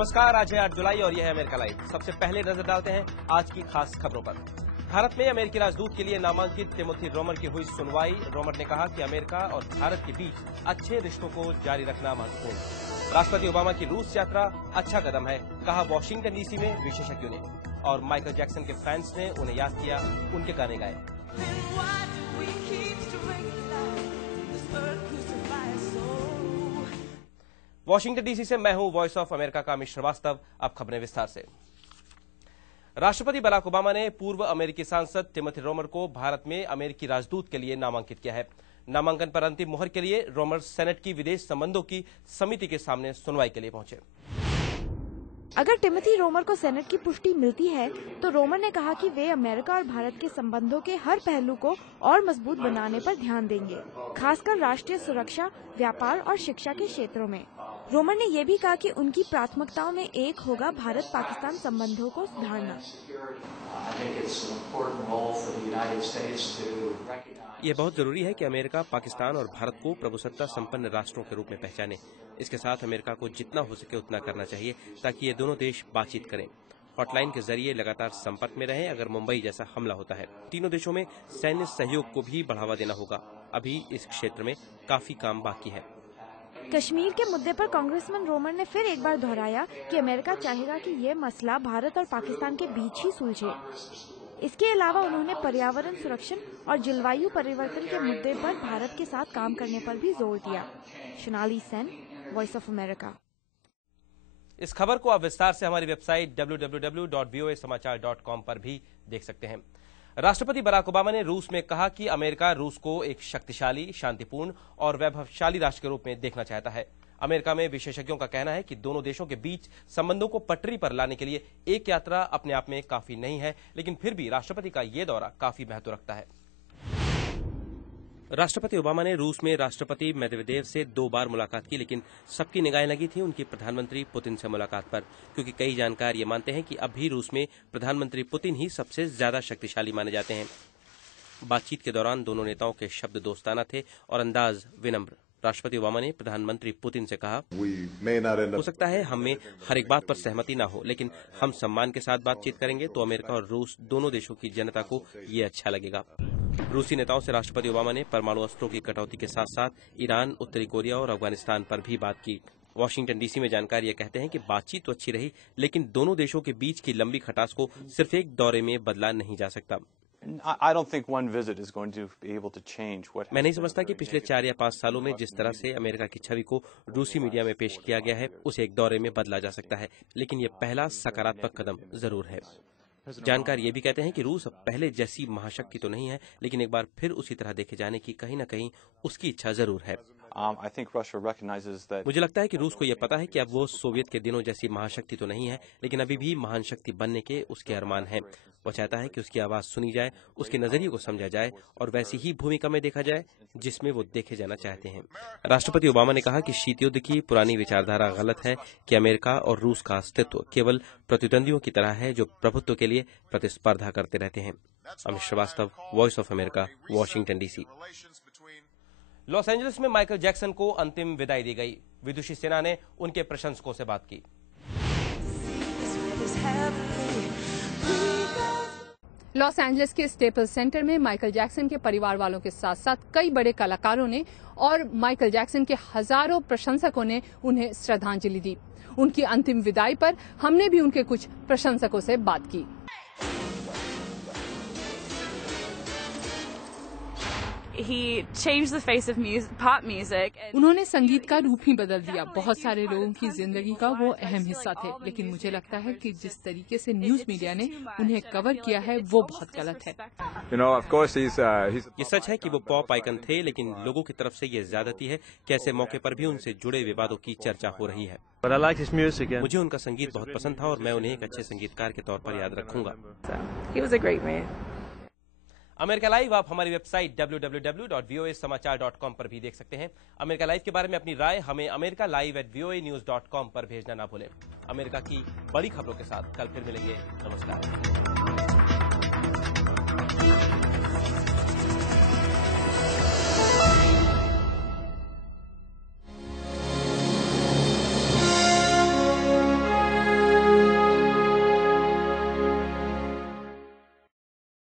नमस्कार, आज है 8 जुलाई और यह है अमेरिका लाइव। सबसे पहले नजर डालते हैं आज की खास खबरों पर। भारत में अमेरिकी राजदूत के लिए नामांकित टिमोथी रोमर की हुई सुनवाई। रोमर ने कहा कि अमेरिका और भारत के बीच अच्छे रिश्तों को जारी रखना महत्वपूर्ण। राष्ट्रपति ओबामा की रूस यात्रा अच्छा कदम है, कहा वॉशिंगटन डीसी में विशेषज्ञों ने। और माइकल जैक्सन के फैंस ने उन्हें याद किया, उनके गाने गाए। वॉशिंगटन डीसी से मैं हूं वॉइस ऑफ अमेरिका का अमित श्रीवास्तव। अब खबरें विस्तार से। राष्ट्रपति बराक ओबामा ने पूर्व अमेरिकी सांसद टिमोथी रोमर को भारत में अमेरिकी राजदूत के लिए नामांकित किया है। नामांकन पर अंतिम मुहर के लिए रोमर सेनेट की विदेश संबंधों की समिति के सामने सुनवाई के लिए पहुंचे। अगर टिमोथी रोमर को सेनेट की पुष्टि मिलती है तो रोमर ने कहा कि वे अमेरिका और भारत के संबंधों के हर पहलू को और मजबूत बनाने पर ध्यान देंगे, खासकर राष्ट्रीय सुरक्षा, व्यापार और शिक्षा के क्षेत्रों में। रोमर ने ये भी कहा कि उनकी प्राथमिकताओं में एक होगा भारत पाकिस्तान संबंधों को सुधारना। यह बहुत जरूरी है कि अमेरिका पाकिस्तान और भारत को प्रभुसत्ता संपन्न राष्ट्रों के रूप में पहचाने। इसके साथ अमेरिका को जितना हो सके उतना करना चाहिए ताकि ये दोनों देश बातचीत करें, हॉटलाइन के जरिए लगातार संपर्क में रहें अगर मुंबई जैसा हमला होता है। तीनों देशों में सैन्य सहयोग को भी बढ़ावा देना होगा। अभी इस क्षेत्र में काफी काम बाकी है। कश्मीर के मुद्दे पर कांग्रेसमैन रोमर ने फिर एक बार दोहराया कि अमेरिका चाहेगा कि ये मसला भारत और पाकिस्तान के बीच ही सुलझे। इसके अलावा उन्होंने पर्यावरण संरक्षण और जलवायु परिवर्तन के मुद्दे पर भारत के साथ काम करने पर भी जोर दिया। Sonali Sen, voice of America. इस खबर को आप विस्तार से हमारी वेबसाइट www.voasamachaar.com पर भी देख सकते हैं। राष्ट्रपति बराक ओबामा ने रूस में कहा कि अमेरिका रूस को एक शक्तिशाली, शांतिपूर्ण और वैभवशाली राष्ट्र के रूप में देखना चाहता है। अमेरिका में विशेषज्ञों का कहना है कि दोनों देशों के बीच संबंधों को पटरी पर लाने के लिए एक यात्रा अपने आप में काफी नहीं है, लेकिन फिर भी राष्ट्रपति का ये दौरा काफी महत्व रखता है। राष्ट्रपति ओबामा ने रूस में राष्ट्रपति मेदवेदेव से 2 बार मुलाकात की, लेकिन सबकी निगाहें लगी थी उनकी प्रधानमंत्री पुतिन से मुलाकात पर, क्योंकि कई जानकार ये मानते हैं कि अब भी रूस में प्रधानमंत्री पुतिन ही सबसे ज्यादा शक्तिशाली माने जाते हैं। बातचीत के दौरान दोनों नेताओं के शब्द दोस्ताना थे और अंदाज विनम्र। राष्ट्रपति ओबामा ने प्रधानमंत्री पुतिन से कहा, हो सकता है हम में हर एक बात पर सहमति ना हो, लेकिन हम सम्मान के साथ बातचीत करेंगे तो अमेरिका और रूस दोनों देशों की जनता को ये अच्छा लगेगा। रूसी नेताओं से राष्ट्रपति ओबामा ने परमाणु अस्त्रों की कटौती के साथ साथ ईरान, उत्तरी कोरिया और अफगानिस्तान पर भी बात की। वॉशिंगटन डीसी में जानकार ये कहते हैं कि बातचीत तो अच्छी रही, लेकिन दोनों देशों के बीच की लंबी खटास को सिर्फ एक दौरे में बदला नहीं जा सकता। मैं नहीं समझता कि पिछले 4 या 5 सालों में जिस तरह से अमेरिका की छवि को रूसी मीडिया में पेश किया गया है उसे एक दौरे में बदला जा सकता है, लेकिन ये पहला सकारात्मक कदम जरूर है। जानकार ये भी कहते हैं कि रूस अब पहले जैसी महाशक्ति तो नहीं है, लेकिन एक बार फिर उसी तरह देखे जाने की कहीं न कहीं उसकी इच्छा जरूर है। मुझे लगता है कि रूस को यह पता है कि अब वो सोवियत के दिनों जैसी महाशक्ति तो नहीं है, लेकिन अभी भी महान शक्ति बनने के उसके अरमान हैं। वो चाहता है कि उसकी आवाज सुनी जाए, उसके नजरिए को समझा जाए और वैसी ही भूमिका में देखा जाए जिसमें वो देखे जाना चाहते हैं। राष्ट्रपति ओबामा ने कहा कि शीत युद्ध की पुरानी विचारधारा गलत है कि अमेरिका और रूस का अस्तित्व केवल प्रतिद्वंदियों की तरह है जो प्रभुत्व के लिए प्रतिस्पर्धा करते रहते हैं। Amit Srivastava, Voice of America, Washington DC. Los Angeles में माइकल जैक्सन को अंतिम विदाई दी गई। विदुषी सेना ने उनके प्रशंसकों से बात की। लॉस एंजलिस के स्टेपल्स सेंटर में माइकल जैक्सन के परिवार वालों के साथ साथ कई बड़े कलाकारों ने और माइकल जैक्सन के हजारों प्रशंसकों ने उन्हें श्रद्धांजलि दी। उनकी अंतिम विदाई पर हमने भी उनके कुछ प्रशंसकों से बात की। उन्होंने संगीत का रूप ही बदल दिया। बहुत सारे लोगों की जिंदगी का वो अहम हिस्सा थे, लेकिन मुझे लगता है कि जिस तरीके से न्यूज मीडिया ने उन्हें कवर किया है वो बहुत गलत है। ये सच है कि वो पॉप आइकन थे, लेकिन लोगों की तरफ से ये ज्यादती है कि ऐसे मौके पर भी उनसे जुड़े विवादों की चर्चा हो रही है। मुझे उनका संगीत बहुत पसंद था और मैं उन्हें एक अच्छे संगीतकार के तौर पर याद रखूंगा। अमेरिका लाइव आप हमारी वेबसाइट www.voasamachaar.com पर भी देख सकते हैं। अमेरिका लाइव के बारे में अपनी राय हमें americalive@voanews.com पर भेजना ना भूलें। अमेरिका की बड़ी खबरों के साथ कल फिर मिलेंगे। नमस्कार।